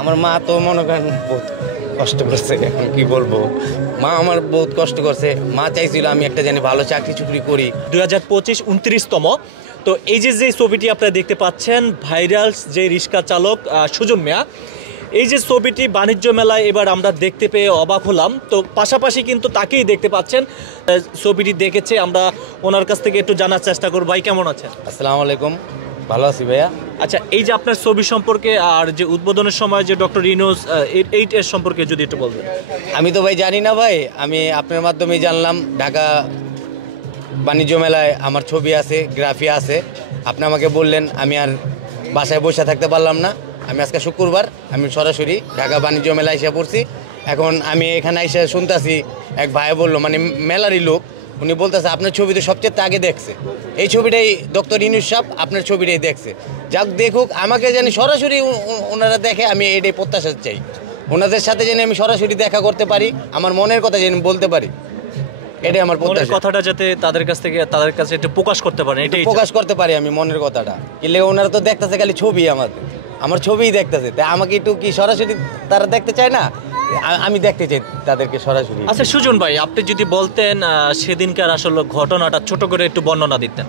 আমার মা তো মনে করেন বহুত কষ্ট করছে, এখন কি বলবো। মা আমার বহুত কষ্ট করছে। মা চাইছিল আমি একটা জানি ভালো চাকরি চুকরি করি। 2025 29তম। তো এই যে ছবিটি আপনারা দেখতে পাচ্ছেন, ভাইরাল যে রিক্সা চালক সুজন মিয়া, এই যে ছবিটি বাণিজ্য মেলায় এবার আমরা দেখতে পেয়ে অবাক হলাম। তো পাশাপাশি কিন্তু তাকেই দেখতে পাচ্ছেন, ছবিটি দেখেছে। আমরা ওনার কাছ থেকে একটু জানার চেষ্টা করব। ভাই কেমন আছেন? আসসালামু আলাইকুম, ভালো আছি ভাইয়া। আচ্ছা, এই যে আপনার ছবি সম্পর্কে আর যে উদ্বোধনের সময় যে ডক্টর ইউনূস এর সম্পর্কে যদি একটু বলবেন। আমি তো ভাই জানি না ভাই, আমি আপনার মাধ্যমেই জানলাম ঢাকা বাণিজ্য মেলায় আমার ছবি আছে, গ্রাফি আছে। আপনি আমাকে বললেন, আমি আর বাসায় বসে থাকতে পারলাম না। আমি আজকে শুক্রবার, আমি সরাসরি ঢাকা বাণিজ্য মেলায় এসে পড়ছি। এখন আমি এখানে এসে শুনতেছি, এক ভাই বললো, মানে মেলারই লোক, উনি বলতেছে আপনার ছবি তো সবচেয়ে আগে দেখছে। এই ছবিটাই ডক্টর ইউনূস সাহেব আপনার ছবিটাই দেখছে। যাক দেখুক, আমাকে জানি সরাসরি ওনারা দেখে, আমি এটাই প্রত্যাশা চাই। ওনাদের সাথে জানি আমি সরাসরি দেখা করতে পারি, আমার মনের কথা জানি বলতে পারি, এটাই আমার প্রত্যাশা। কথাটা যাতে তাদের কাছে একটু প্রকাশ করতে পারেন, এটাই প্রকাশ করতে পারি আমি মনের কথাটা। কিন্তু ওনারা তো দেখতেছে খালি ছবি, আমার ছবিই দেখতেছে, তাই আমাকে একটু কি সরাসরি তারা দেখতে চায় না, আমি দেখতে চাই তাদেরকে সরাসরি। আচ্ছা সুজন ভাই, আপনি যদি বলতেন সেদিনকার আসলে ঘটনাটা ছোট করে একটু বর্ণনা দিতেন।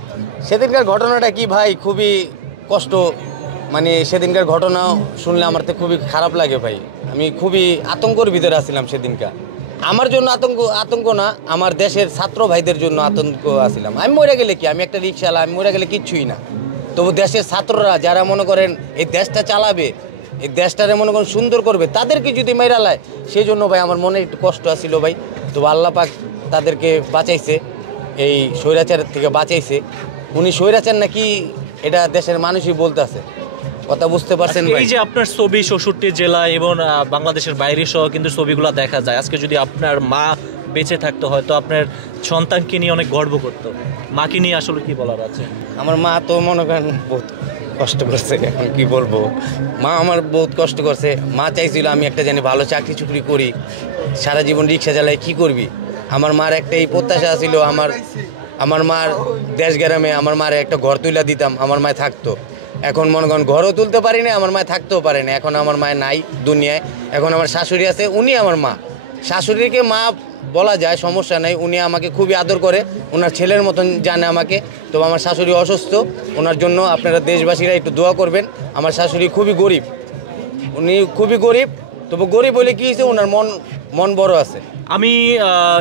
সেদিনকার ঘটনাটা কি ভাই, খুবই কষ্ট। মানে সেদিনকার ঘটনা শুনলে আমার তো খুবই খারাপ লাগে ভাই। আমি খুবই আতঙ্কর ভিতরে আসছিলাম সেদিনকার। আমার জন্য আতঙ্ক না, আমার দেশের ছাত্র ভাইদের জন্য আতঙ্ক আসছিলাম। আমি মরে গেলে কি, আমি একটা রিক্সাওয়ালা, আমি মরে গেলে কিচ্ছুই না। তবু দেশের ছাত্ররা যারা মনে করেন এই দেশটা চালাবে, এই দেশটারে মনে করেন সুন্দর করবে, তাদেরকে যদি মেরা লায়, সেই জন্য ভাই আমার মনে একটু কষ্ট আসছিল ভাই। তো আল্লাহ পাক তাদেরকে বাঁচাইছে, এই স্বৈরাচারের থেকে বাঁচাইছে। উনি স্বৈরাচার নাকি এটা দেশের মানুষই বলতেছে, কথা বুঝতে পারছেন ভাই। এই যে আপনার ছবি 64 জেলা এবং বাংলাদেশের বাইরে সহ কিন্তু ছবিগুলো দেখা যায়। আজকে যদি আপনার মা বেঁচে থাকতে হয়, তো আপনার সন্তানকে নিয়ে অনেক গর্ব করতো। মাকে নিয়ে আসলে কি বলার আছে? আমার মা তো মনে করেন বহুত কষ্ট করছে, এখন কি বলবো। মা আমার বহুত কষ্ট করছে। মা চাইছিল আমি একটা জানি ভালো চাকরি চুকরি করি, সারা জীবন রিক্সা চালাই, কি করবি। আমার মার একটা এই প্রত্যাশা ছিল, আমার মার দেশ গ্রামে আমার মার একটা ঘর তুলে দিতাম, আমার মায় থাকতো। এখন মনে করেন ঘরও তুলতে পারি না, আমার মায় থাকতেও পারে না। এখন আমার মায় নাই দুনিয়ায়। এখন আমার শাশুড়ি আছে, উনি আমার মা। শাশুড়িকে মা বলা যায়, সমস্যা নাই। উনি আমাকে খুবই আদর করে, ওনার ছেলের মতন জানে আমাকে। তো আমার শাশুড়ি অসুস্থ, ওনার জন্য আপনারা দেশবাসীরা একটু দোয়া করবেন। আমার শাশুড়ি খুবই গরিব, উনি খুবই গরিব। তবু গরিব বলে কী হয়েছে, ওনার মন বড় আছে। আমি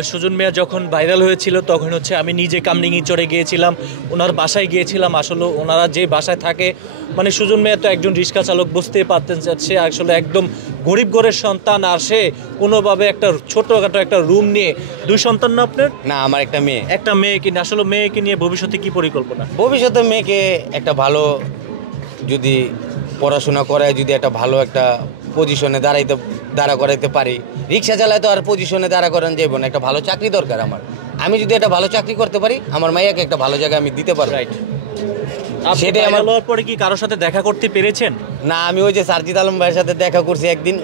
সুজন মিয়া যখন ভাইরাল হয়েছিল, তখন হচ্ছে আমি নিজে কামরিঙ্গি চড়ে গিয়েছিলাম, ওনার বাসায় গিয়েছিলাম। আসলে ওনারা যে বাসায় থাকে, মানে সুজন মিয়া তো একজন রিক্সা চালক, বুঝতেই পারতেন সে আসলে একদম গরিব ঘরের সন্তান। আর সে কোনোভাবে একটা ছোটখাটো একটা রুম নিয়ে, 2 সন্তান না আপনার? না, আমার একটা মেয়ে। একটা মেয়েকে নিয়ে, আসলে মেয়েকে নিয়ে ভবিষ্যতে কি পরিকল্পনা? ভবিষ্যতে মেয়েকে একটা ভালো, যদি পড়াশোনা করায়, যদি একটা ভালো একটা পজিশনে দাঁড়া করাইতে পারি। রিক্সা চালায় তো আর পজিশনে দাঁড়া করান যাইব না, একটা ভালো চাকরি দরকার আমার। আমি যদি একটা ভালো চাকরি করতে পারি, আমার মাইয়াকে একটা ভালো জায়গায় আমি দিতে পারবো। রাইট। সেটাই আমার। পরে কি কারোর সাথে দেখা করতে পেরেছেন? না, আমি ওই যে সারজিদ আলম ভাইয়ের সাথে দেখা করছি একদিন।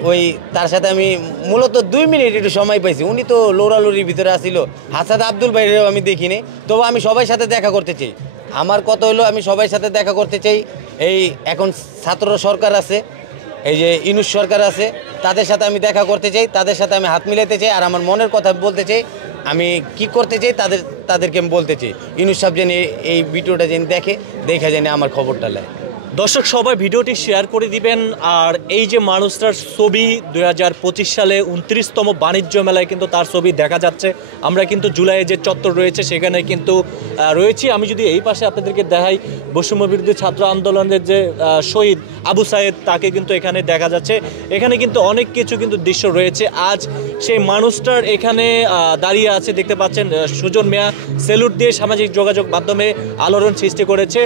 তার সাথে আমি মূলত 2 মিনিট একটু সময় পাইছি। উনি তো লৌড়ালুরির ভিতরে আসছিল। হাসাদ আব্দুল ভাইয়েরও আমি দেখিনি। তবু আমি সবাই সাথে দেখা করতে চাই। আমার কথা হলো, আমি সবাই সাথে দেখা করতে চাই। এই এখন ছাত্র সরকার আছে, এই যে ইউনূস সরকার আছে, তাদের সাথে আমি দেখা করতে চাই, তাদের সাথে আমি হাত মিলাতে চাই। আর আমার মনের কথা বলতে চাই, আমি কি করতে চাই তাদেরকে আমি বলতে চাই। ইউনূস সাহেব যেন এই ভিডিওটা যেন দেখা যেন আমার খবরটা নেয়। দর্শক সবাই ভিডিওটি শেয়ার করে দিবেন। আর এই যে মানুষটার ছবি 2025 সালে 29তম বাণিজ্য মেলায় কিন্তু তার ছবি দেখা যাচ্ছে। আমরা কিন্তু জুলাইয়ে যে চত্বর রয়েছে সেখানে কিন্তু রয়েছি। আমি যদি এই পাশে আপনাদেরকে দেখাই, বৈষম্য বিরোধী ছাত্র আন্দোলনের যে শহীদ আবু সায়েদ, তাকে কিন্তু এখানে দেখা যাচ্ছে। এখানে কিন্তু অনেক কিছু কিন্তু দৃশ্য রয়েছে। আজ সেই মানুষটার এখানে দাঁড়িয়ে আছে, দেখতে পাচ্ছেন। সুজন মিয়া সেলুট দিয়ে সামাজিক যোগাযোগ মাধ্যমে আলোড়ন সৃষ্টি করেছে।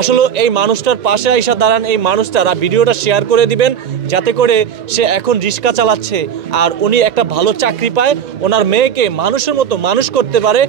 আসলে এই মানুষটার পাশে আইসা দাঁড়ান, এই মানুষটারা ভিডিওটা শেয়ার করে দিবেন, যাতে করে সে এখন রিক্সা চালাচ্ছে আর উনি একটা ভালো চাকরি পায়, ওনার মেয়েকে মানুষের মতো মানুষ করতে পারে।